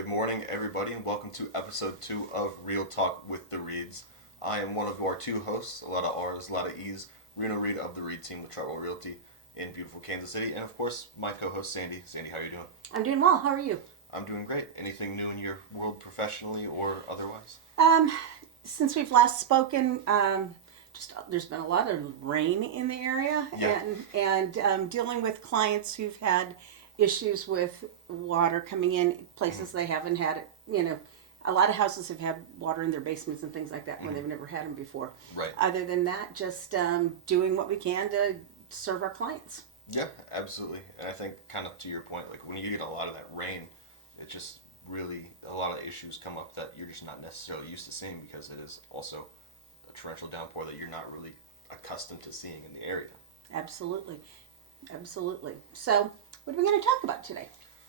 Good morning, everybody, and welcome to episode 2 of Real Talk with the Reeds. I am one of our two hosts, a lot of R's, a lot of E's, Reno Reed of the Reed team with Chartwell Realty in beautiful Kansas City, and of course, my co-host Sandy. Sandy, how are you doing? I'm doing well. How are you? I'm doing great. Anything new in your world professionally or otherwise? Um, since we've last spoken, just there's been a lot of rain in the area, Yeah. and dealing with clients who've had issues with water coming in places they haven't had it. A lot of houses have had water in their basements and things like that when they've never had them before. Right. Other than that, just doing what we can to serve our clients. Yeah, absolutely. And I think kind of to your point, like when you get a lot of that rain, it just really, a lot of issues come up that you're just not necessarily used to seeing because it is also a torrential downpour that you're not really accustomed to seeing in the area. Absolutely, absolutely. So, what are we going to talk about today?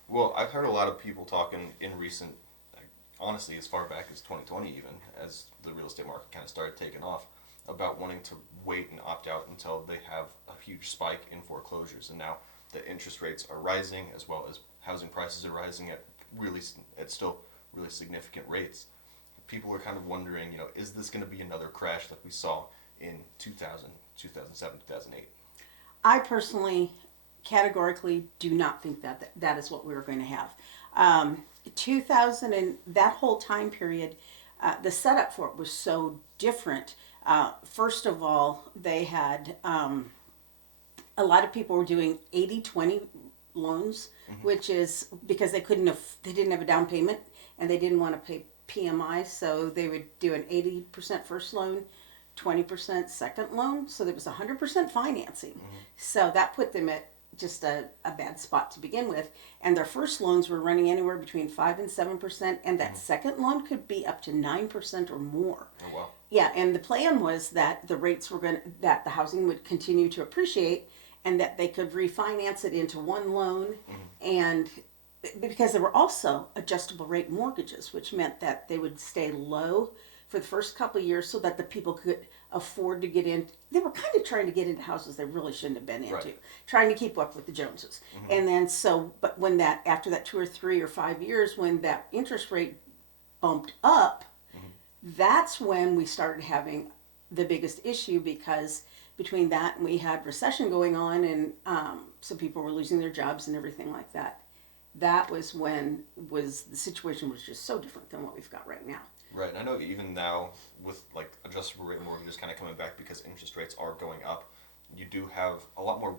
Well, I've heard a lot of people talking in recent, like, honestly, as far back as 2020 even, as the real estate market kind of started taking off, about wanting to wait and opt out until they have a huge spike in foreclosures. And now the interest rates are rising as well as housing prices are rising at still really significant rates. People are kind of wondering, is this going to be another crash like we saw in 2000, 2007, 2008? I personally categorically do not think that is what we're going to have. 2000 and that whole time period, the setup for it was so different. First of all, they had a lot of people were doing 80-20 loans, which is because they didn't have a down payment and they didn't want to pay PMI, so they would do an 80% first loan, 20% second loan, so there was 100% financing. So that put them at just a bad spot to begin with. And their first loans were running anywhere between 5 and 7%, and that second loan could be up to 9% or more. Oh, wow. Yeah, and the plan was that the rates that the housing would continue to appreciate and that they could refinance it into one loan. And because there were also adjustable rate mortgages, which meant that they would stay low for the first couple of years so that the people could afford to get in. They were kind of trying to get into houses they really shouldn't have been into, Right. trying to keep up with the Joneses. And then but after that 2 or 3 or 5 years, when that interest rate bumped up, that's when we started having the biggest issue, because between that and we had recession going on, and some people were losing their jobs and everything like that. That was when the situation was just so different than what we've got right now. Right, and I know even now with like adjustable rate mortgages kind of coming back because interest rates are going up, you do have a lot more.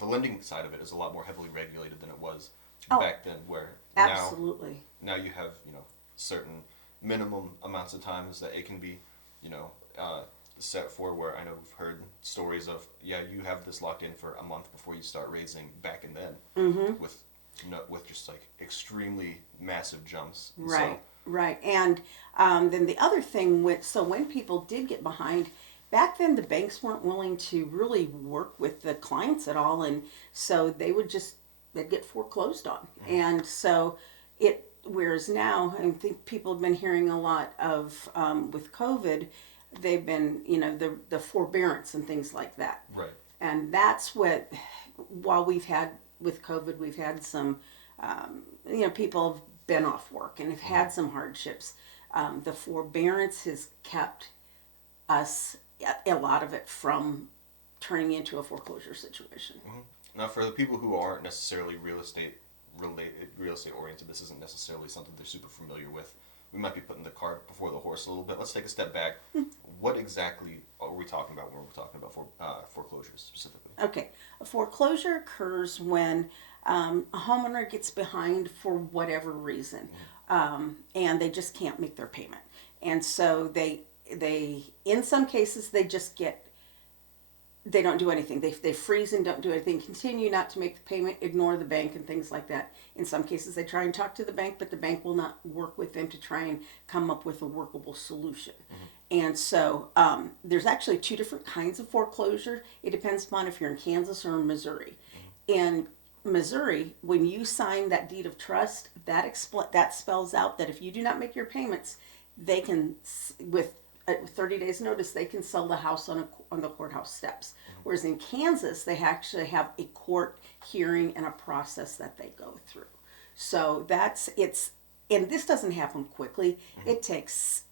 The lending side of it is a lot more heavily regulated than it was back then. Where Absolutely. now you have certain minimum amounts of times that it can be set for. Where I know we've heard stories of you have this locked in for a month before you start raising back and then with just like extremely massive jumps. Right. Right. And then the other thing when people did get behind, back then the banks weren't willing to really work with the clients at all, and so they'd get foreclosed on. And so whereas now, I think people have been hearing a lot of with COVID, they've been the forbearance and things like that. Right. And that's while with COVID, we've had some people have been off work and have had some hardships. The forbearance has kept us, a lot of it, from turning into a foreclosure situation. Now, for the people who aren't necessarily real estate oriented, this isn't necessarily something they're super familiar with. We might be putting the cart before the horse a little bit. Let's take a step back. What exactly are we talking about when we're talking about foreclosures specifically? Okay, a foreclosure occurs when a homeowner gets behind for whatever reason, and they just can't make their payment. And so they in some cases they don't do anything. They freeze and don't do anything, continue not to make the payment, ignore the bank and things like that. In some cases they try and talk to the bank, but the bank will not work with them to try and come up with a workable solution. And so there's actually 2 different kinds of foreclosure. It depends upon if you're in Kansas or in Missouri. In Missouri, when you sign that deed of trust, that spells out that if you do not make your payments, they can, with 30 days notice, they can sell the house on the courthouse steps. Whereas in Kansas, they actually have a court hearing and a process that they go through. So and this doesn't happen quickly. It takes,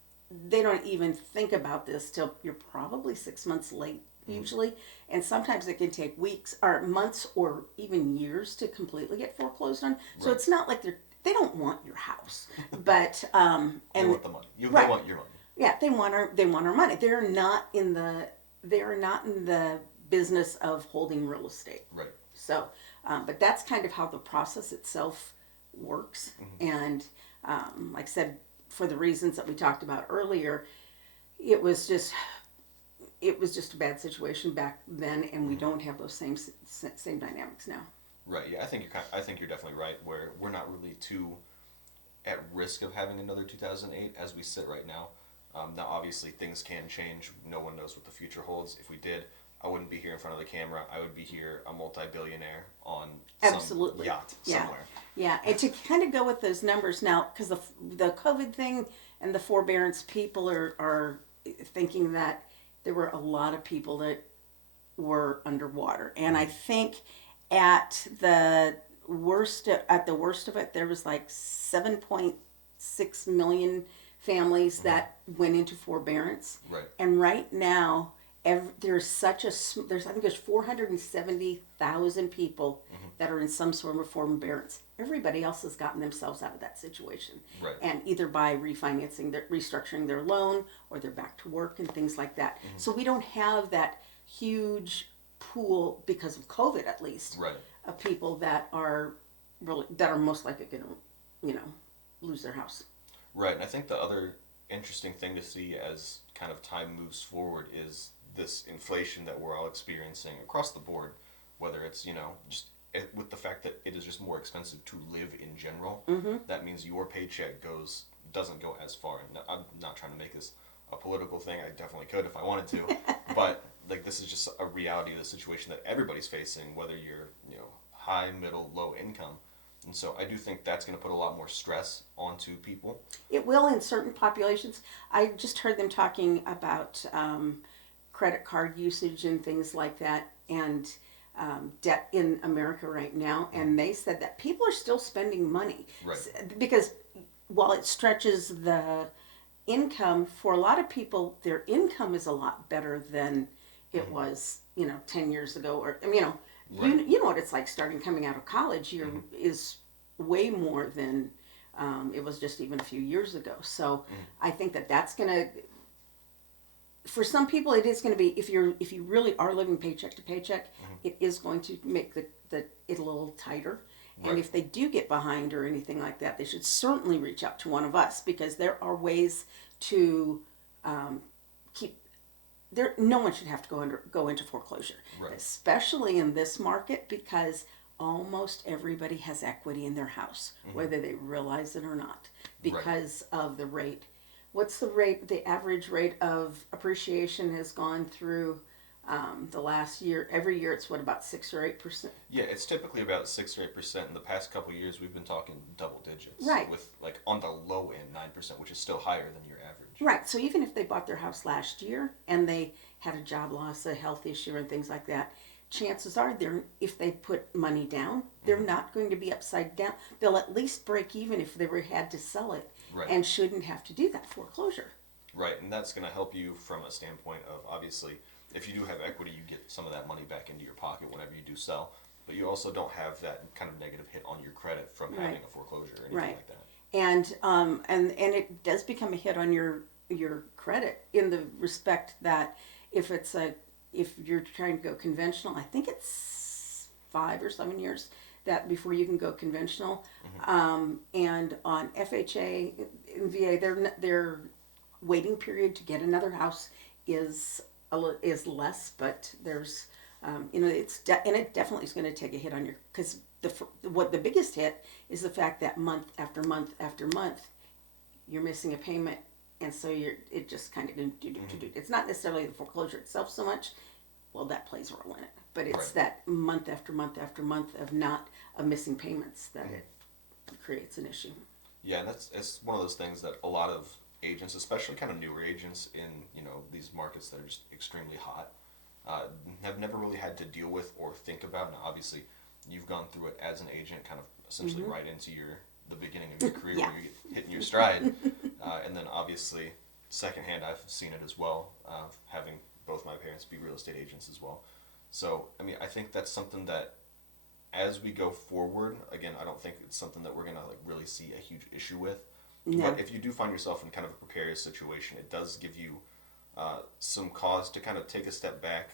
they don't even think about this till you're probably 6 months late usually, and sometimes it can take weeks or months or even years to completely get foreclosed on. So Right. it's not like they don't want your house, but They and want the money. They right, want your money. yeah, they want our money. They're not in the business of holding real estate. Right. So, but that's kind of how the process itself works. And like I said, for the reasons that we talked about earlier, it was just a bad situation back then, and we don't have those same dynamics now. Right. Yeah. I think you're definitely right. Where we're not really too at risk of having another 2008 as we sit right now. Now, obviously, things can change. No one knows what the future holds. If we did, I wouldn't be here in front of the camera. I would be here, a multi-billionaire on some Absolutely. yacht Yeah. somewhere. Yeah, and to kind of go with those numbers now, because the COVID thing and the forbearance, people are thinking that there were a lot of people that were underwater, and I think at the worst of it, there was like 7.6 million families that went into forbearance, Right. and right now there's I think there's 470,000 people that are in some sort of forbearance. Everybody else has gotten themselves out of that situation, Right. and either by restructuring their loan, or they're back to work and things like that. So we don't have that huge pool, because of COVID at least, Right. of people that are most likely going to, lose their house. Right. And I think the other interesting thing to see as kind of time moves forward is this inflation that we're all experiencing across the board, whether it's, with the fact that it is just more expensive to live in general. That means your paycheck doesn't go as far. And I'm not trying to make this a political thing. I definitely could if I wanted to, but like, this is just a reality of the situation that everybody's facing, whether you're, high, middle, low income. And so I do think that's going to put a lot more stress onto people. It will in certain populations. I just heard them talking about credit card usage and things like that, and debt in America right now. And they said that people are still spending money. Right. Because while it stretches the income, for a lot of people, their income is a lot better than it was, 10 years ago. Or, Right. you know what it's like coming out of college. Is way more than it was just even a few years ago. So I think that's going to, for some people, it is going to be, if you really are living paycheck to paycheck, it is going to make it a little tighter. And Right. if they do get behind or anything like that, they should certainly reach out to one of us, because there are ways to keep. No one should have to go into foreclosure, Right. especially in this market, because almost everybody has equity in their house, whether they realize it or not, because of the rate. What's the rate? The average rate of appreciation has gone through the last year. Every year, it's about 6 or 8%. Yeah, it's typically about 6 or 8%. In the past couple of years, we've been talking double digits. Right. With, like, on the low end, 9%, which is still higher than your average. Right. So even if they bought their house last year and they had a job loss, a health issue, and things like that, chances are if they put money down, they're not going to be upside down. They'll at least break even if they had to sell it, Right. and shouldn't have to do that foreclosure. Right, and that's going to help you from a standpoint of, obviously, if you do have equity, you get some of that money back into your pocket whenever you do sell, but you also don't have that kind of negative hit on your credit from having a foreclosure or anything like that. And it does become a hit on your credit, in the respect that if you're trying to go conventional, I think it's 5 or 7 years that before you can go conventional. And on FHA and VA, their waiting period to get another house is less, but there's and it definitely is going to take a hit on your, because the biggest hit is the fact that month after month after month you're missing a payment, and so it just kind of it's not necessarily the foreclosure itself so much. Well, that plays a role in it, but it's Right. that month after month after month of missing payments that it creates an issue. Yeah, and it's one of those things that a lot of agents, especially kind of newer agents in these markets that are just extremely hot, have never really had to deal with or think about. Now, obviously, you've gone through it as an agent, kind of essentially right into the beginning of your career Yeah. where you're hitting your stride. And then obviously, secondhand, I've seen it as well, having both my parents be real estate agents as well. So, I mean, I think that's something that as we go forward, again, I don't think it's something that we're going to like really see a huge issue with. No. But if you do find yourself in kind of a precarious situation, it does give you some cause to kind of take a step back,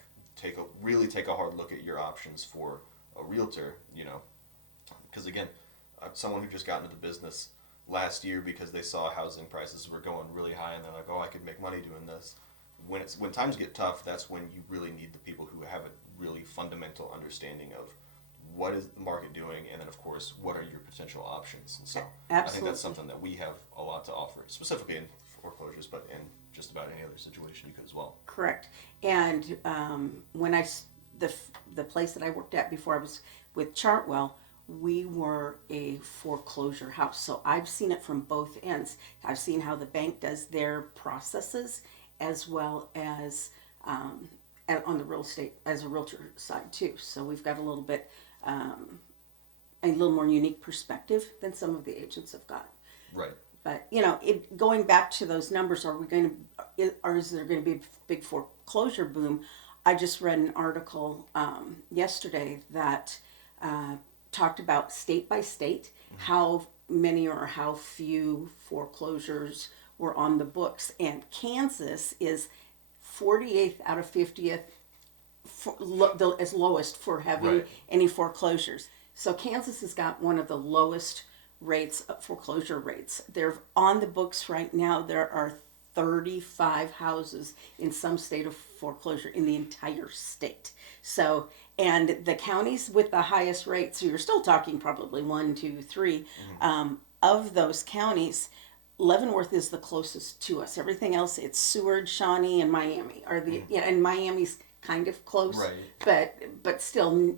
really take a hard look at your options for a realtor, you know. Because again, someone who just got into the business last year because they saw housing prices were going really high and they're like, oh, I could make money doing this. When times get tough, that's when you really need the people who have a really fundamental understanding of what is the market doing, and then of course, what are your potential options. And so Absolutely. I think that's something that we have a lot to offer, specifically in foreclosures, but in just about any other situation you could as well. Correct. And when the place that I worked at before I was with Chartwell, we were a foreclosure house. So I've seen it from both ends. I've seen how the bank does their processes as well as on the real estate as a realtor side too. So we've got a little bit a little more unique perspective than some of the agents have got. Right. But you know, going back to those numbers, is there going to be a big foreclosure boom? I just read an article yesterday that talked about state by state how many or how few foreclosures were on the books, and Kansas is 48th out of 50th, as lowest for having Right. any foreclosures. So Kansas has got one of the lowest rates of foreclosure rates. They're on the books right now. There are 35 houses in some state of foreclosure in the entire state. So, and the counties with the highest rates, so you're still talking probably 1, 2, 3 of those counties. Leavenworth is the closest to us. Everything else, it's Seward, Shawnee, and Miami are the and Miami's kind of close, Right. but still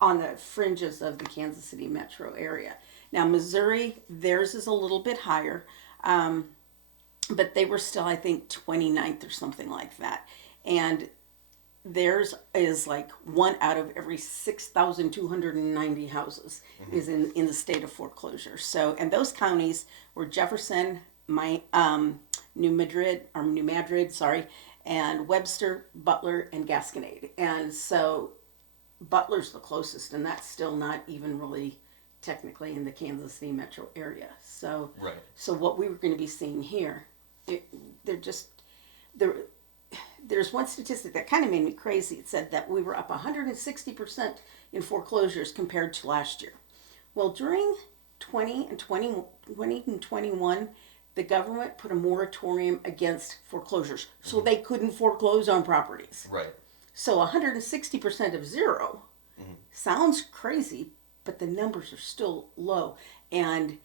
on the fringes of the Kansas City metro area. Now Missouri, theirs is a little bit higher, but they were still, I think, 29th or something like that, and theirs is like 1 out of every 6,290 houses is in the state of foreclosure. So, and those counties were Jefferson, New Madrid, sorry, and Webster, Butler, and Gasconade. And so Butler's the closest, and that's still not even really technically in the Kansas City metro area. So, Right. so what we were going to be seeing here, there's one statistic that kind of made me crazy. It said that we were up 160% in foreclosures compared to last year. Well, during 20 and 21, the government put a moratorium against foreclosures, so they couldn't foreclose on properties. Right. So 160% of zero sounds crazy, but the numbers are still low. And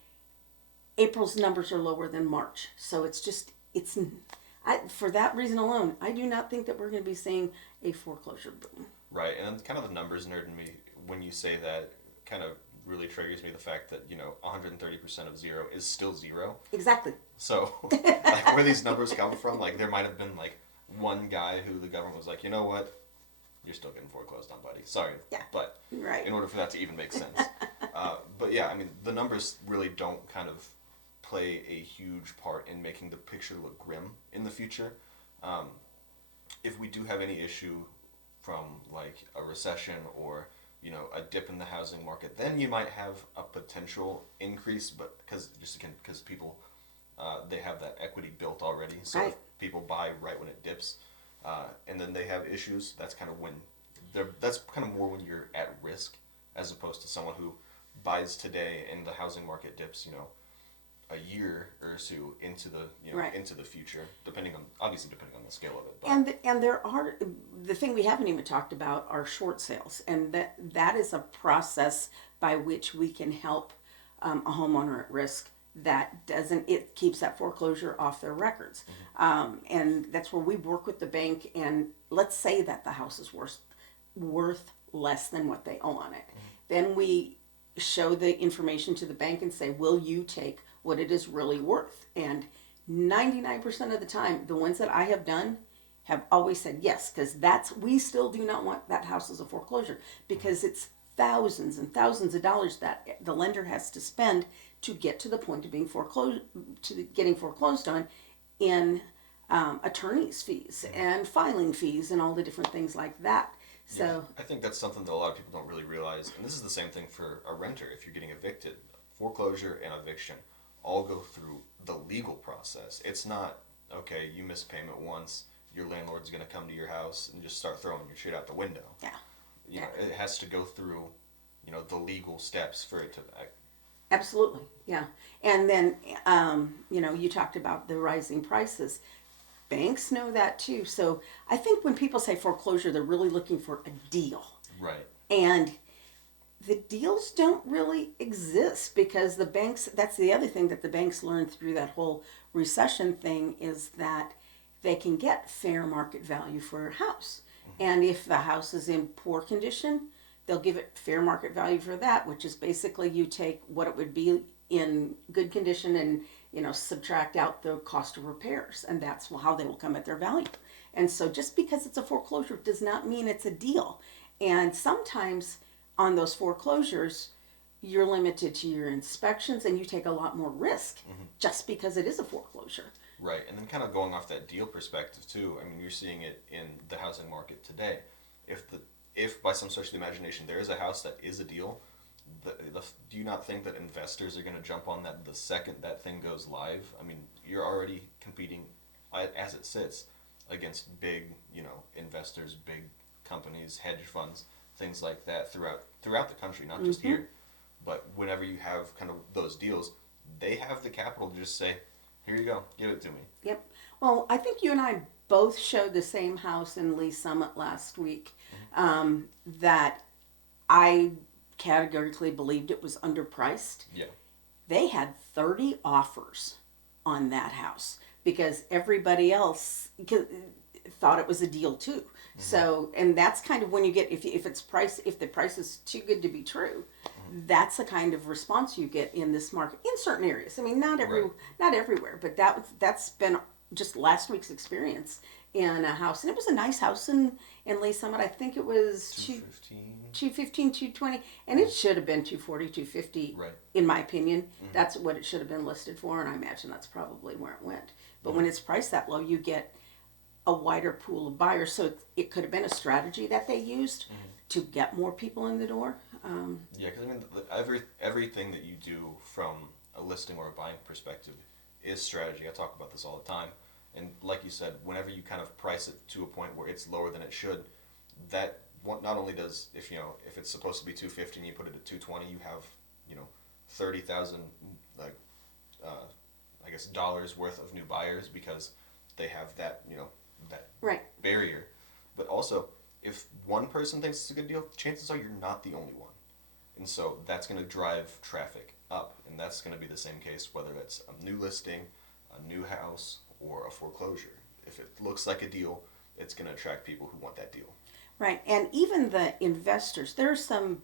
April's numbers are lower than March. So for that reason alone, I do not think that we're going to be seeing a foreclosure boom. Right, and kind of the numbers nerd in me, when you say that, kind of really triggers me the fact that, 130% of zero is still zero. Exactly. So, like, where these numbers come from, like, there might have been, like, one guy who the government was like, you know what, you're still getting foreclosed on, buddy. Sorry. Yeah. But Right. in order for that to even make sense. But yeah, I mean, the numbers really don't kind of play a huge part in making the picture look grim in the future. If we do have any issue from like a recession or a dip in the housing market, then you might have a potential increase, but because people they have that equity built already, so Right. if people buy right when it dips, and then they have issues, that's kind of more when you're at risk, as opposed to someone who buys today and the housing market dips, a year or two into the Right. into the future, depending on the scale of it. But And there are, the thing we haven't even talked about are short sales, and that is a process by which we can help a homeowner at risk that it keeps that foreclosure off their records. And that's where we work with the bank, and let's say that the house is worth less than what they owe on it. Then we show the information to the bank and say, will you take what it is really worth? And 99% of the time, the ones that I have done have always said yes, because we still do not want that house as a foreclosure, because it's thousands and thousands of dollars that the lender has to spend to get to the point of being foreclosed, getting foreclosed on, in attorney's fees and filing fees and all the different things like that. So I think that's something that a lot of people don't really realize, and this is the same thing for a renter. If you're getting evicted, foreclosure and eviction all go through the legal process. It's not, okay, you missed payment once, your landlord's going to come to your house and just start throwing your shit out the window. yeah, You know, it has to go through, the legal steps for it to. absolutely, yeah. And then you talked about the rising prices. Banks know that too. So I think when people say foreclosure, they're really looking for a deal. Right. And the deals don't really exist because the banks, that's the other thing that the banks learned through that whole recession thing, is that they can get fair market value for a house. And if the house is in poor condition, they'll give it fair market value for that, which is basically you take what it would be in good condition and subtract out the cost of repairs, and that's how they will come at their value. And so just because it's a foreclosure does not mean it's a deal. And sometimes on those foreclosures, you're limited to your inspections and you take a lot more risk just because it is a foreclosure. Right, and then kind of going off that deal perspective too. I mean, you're seeing it in the housing market today. If by some stretch of the imagination there is a house that is a deal, do you not think that investors are going to jump on that the second that thing goes live? I mean, you're already competing as it sits against big, investors, big companies, hedge funds, things like that throughout the country, not just here. But whenever you have kind of those deals, they have the capital to just say, here you go, give it to me. Yep. Well, I think you and I both showed the same house in Lee Summit last week, that I categorically believed it was underpriced. Yeah. They had 30 offers on that house because everybody else thought it was a deal too. So, and that's kind of when you get, if the price is too good to be true, that's the kind of response you get in this market in certain areas. I mean, not everywhere, but that's been just last week's experience in a house, and it was a nice house in Lee Summit. I think it was 215, 220, and it should have been 240, 250, right, in my opinion. That's what it should have been listed for, and I imagine that's probably where it went. But when it's priced that low, you get a wider pool of buyers, so it could have been a strategy that they used to get more people in the door. Yeah, because I mean, everything that you do from a listing or a buying perspective is strategy. I talk about this all the time. And like you said, whenever you kind of price it to a point where it's lower than it should, that not only does, if it's supposed to be 250 and you put it at 220, you have 30,000 I guess dollars worth of new buyers because they have that that Right. barrier. But also, if one person thinks it's a good deal, chances are you're not the only one, and so that's going to drive traffic up, and that's going to be the same case whether it's a new listing, a new house, or a foreclosure. If it looks like a deal, it's going to attract people who want that deal. Right, and even the investors, there are some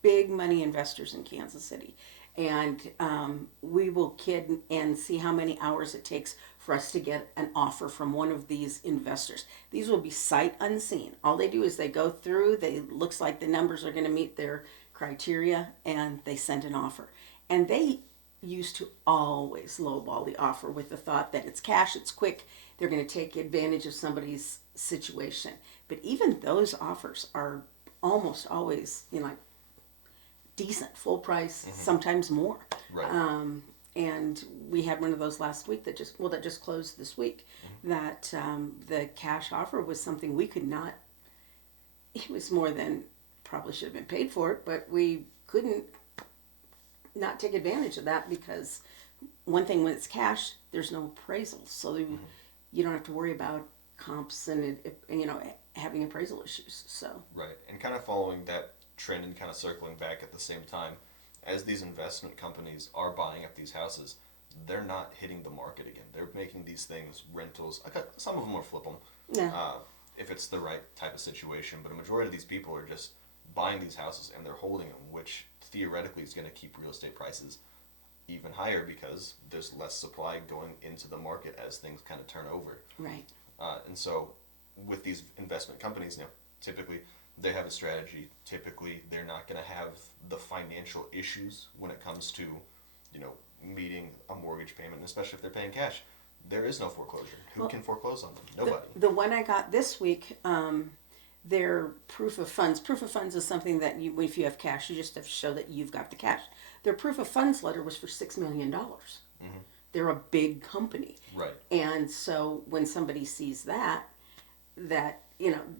big money investors in Kansas City, and we will kid and see how many hours it takes for us to get an offer from one of these investors. These will be sight unseen. All they do is they go through, looks like the numbers are going to meet their criteria, and they send an offer. And they used to always lowball the offer with the thought that it's cash, it's quick, they're going to take advantage of somebody's situation. But even those offers are almost always, like decent, full price, sometimes more. Right. And we had one of those last week that just closed this week. That the cash offer was something we could not. It was more than probably should have been paid for it, but we couldn't not take advantage of that because one thing, when it's cash, there's no appraisals, so you don't have to worry about comps and having appraisal issues. So right, and kind of following that trend and kind of circling back at the same time, as these investment companies are buying up these houses, they're not hitting the market again. They're making these things rentals. Some of them will flip them, if it's the right type of situation. But a majority of these people are just buying these houses and they're holding them, which theoretically is going to keep real estate prices even higher because there's less supply going into the market as things kind of turn over. right, And so with these investment companies, typically they have a strategy. Typically, they're not going to have the financial issues when it comes to, meeting a mortgage payment, especially if they're paying cash. There is no foreclosure. Who can foreclose on them? Nobody. The one I got this week, their proof of funds. Proof of funds is something that if you have cash, you just have to show that you've got the cash. Their proof of funds letter was for $6 million. Mm-hmm. They're a big company. Right. And so when somebody sees that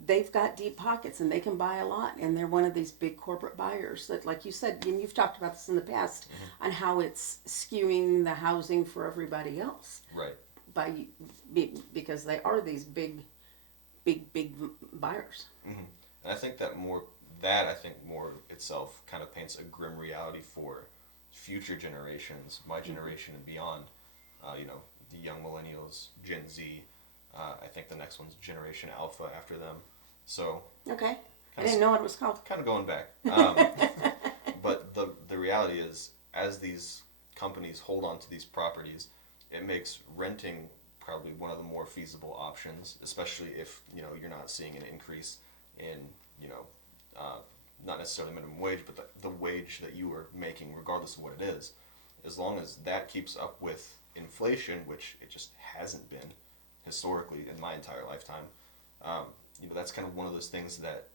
they've got deep pockets and they can buy a lot, and they're one of these big corporate buyers that, like you said, and you've talked about this in the past, mm-hmm. on how it's skewing the housing for everybody else. Right. Because they are these big buyers. Mm-hmm. And I think more itself kind of paints a grim reality for future generations, my generation and beyond. The young millennials, Gen Z. I think the next one's Generation Alpha after them. So okay, I didn't know what it was called. Kind of going back, but the reality is, as these companies hold on to these properties, it makes renting probably one of the more feasible options, especially if you're not seeing an increase in not necessarily minimum wage, but the wage that you are making, regardless of what it is, as long as that keeps up with inflation, which it just hasn't been historically in my entire lifetime. That's kind of one of those things that,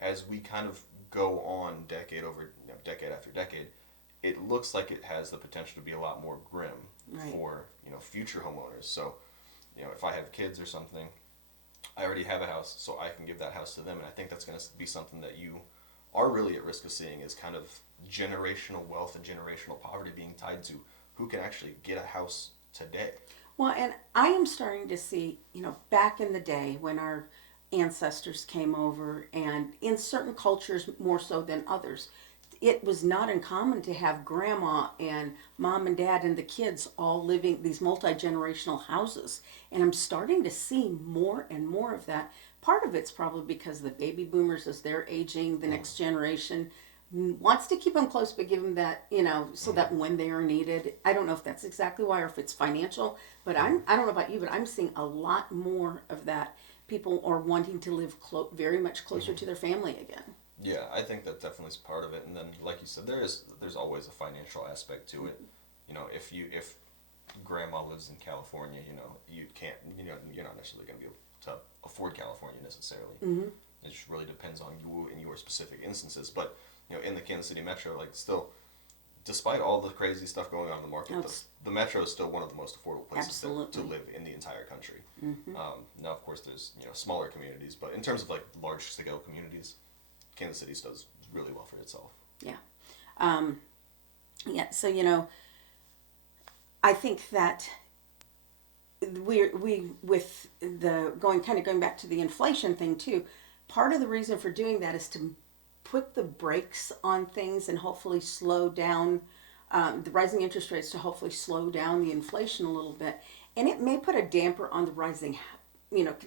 as we kind of go on decade after decade, it looks like it has the potential to be a lot more grim, right, for future homeowners. So, if I have kids or something, I already have a house, so I can give that house to them, and I think that's going to be something that you are really at risk of seeing, is kind of generational wealth and generational poverty being tied to who can actually get a house today. Well, and I am starting to see, back in the day when our ancestors came over, and in certain cultures more so than others, it was not uncommon to have grandma and mom and dad and the kids all living these multi-generational houses. And I'm starting to see more and more of that. Part of it's probably because the baby boomers, as they're aging, the next generation wants to keep them close, but give them that, so that when they are needed. I don't know if that's exactly why, or if it's financial, but I don't know about you, but I'm seeing a lot more of that. People are wanting to live very much closer to their family again. Yeah, I think that definitely is part of it. And then, like you said, there's always a financial aspect to it. If grandma lives in California, you can't, you're not necessarily going to be able to afford California necessarily. Mm-hmm. It just really depends on you and your specific instances. But in the Kansas City metro, still, despite all the crazy stuff going on in the market, the metro is still one of the most affordable places to live in the entire country. Mm-hmm. Now, of course, there's smaller communities, but in terms of large scale communities, Kansas City does really well for itself. Yeah. So, I think that we with the going back to the inflation thing too, part of the reason for doing that is to put the brakes on things and hopefully slow down the rising interest rates, to hopefully slow down the inflation a little bit. And it may put a damper on the rising,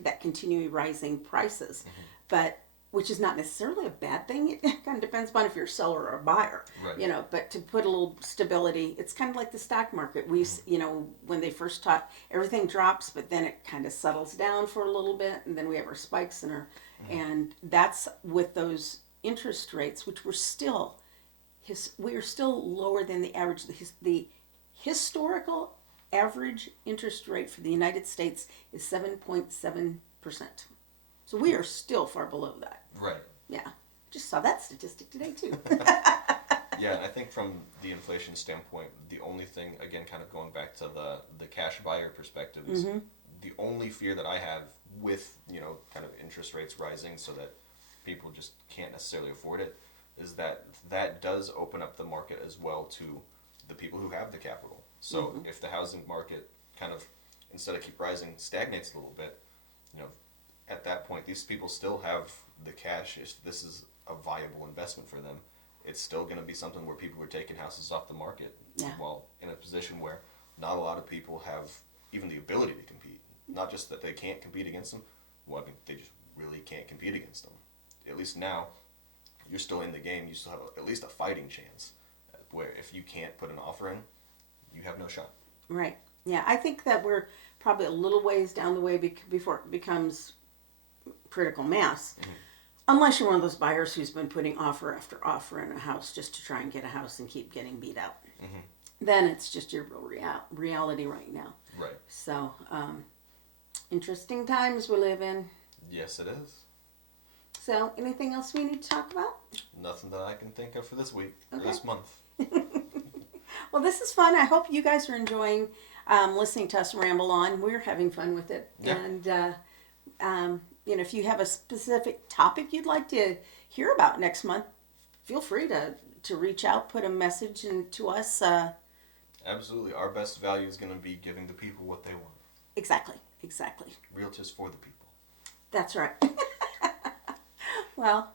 that continuing rising prices, mm-hmm. but which is not necessarily a bad thing. It kind of depends upon if you're a seller or a buyer, right. But to put a little stability, it's kind of like the stock market. We, mm-hmm. When they first taught, everything drops, but then it kind of settles down for a little bit, and then we have our spikes mm-hmm. and that's with those interest rates, which were still, we are still lower than the average. The historical average interest rate for the United States is 7.7%. So we are still far below that. Right. Yeah. Just saw that statistic today too. Yeah, and I think from the inflation standpoint, the only thing, again, kind of going back to the cash buyer perspective, is mm-hmm. the only fear that I have with, kind of interest rates rising so that people just can't necessarily afford it, is that does open up the market as well to the people who have the capital. So mm-hmm. if the housing market kind of, instead of keep rising, stagnates a little bit, at that point, these people still have the cash. If this is a viable investment for them, it's still going to be something where people are taking houses off the market. Yeah. While in a position where not a lot of people have even the ability to compete. Not just that they can't compete against them, well, they just really can't compete against them. At least now, you're still in the game. You still have at least a fighting chance. Where if you can't put an offer in, you have no shot. Right. Yeah, I think that we're probably a little ways down the way before it becomes critical mass. Unless you're one of those buyers who's been putting offer after offer in a house just to try and get a house and keep getting beat out. Mm-hmm. Then it's just your reality right now. Right. So, interesting times we live in. Yes, it is. So, anything else we need to talk about? Nothing that I can think of for this week, Okay. or this month. Well, this is fun. I hope you guys are enjoying listening to us ramble on. We're having fun with it. Yeah. And, if you have a specific topic you'd like to hear about next month, feel free to reach out, put a message to us. Absolutely. Our best value is going to be giving the people what they want. Exactly. Realtors for the people. That's right. Well,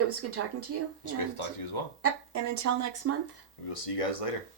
it was good talking to you. It's great to talk to you as well. Yep. And until next month. We will see you guys later.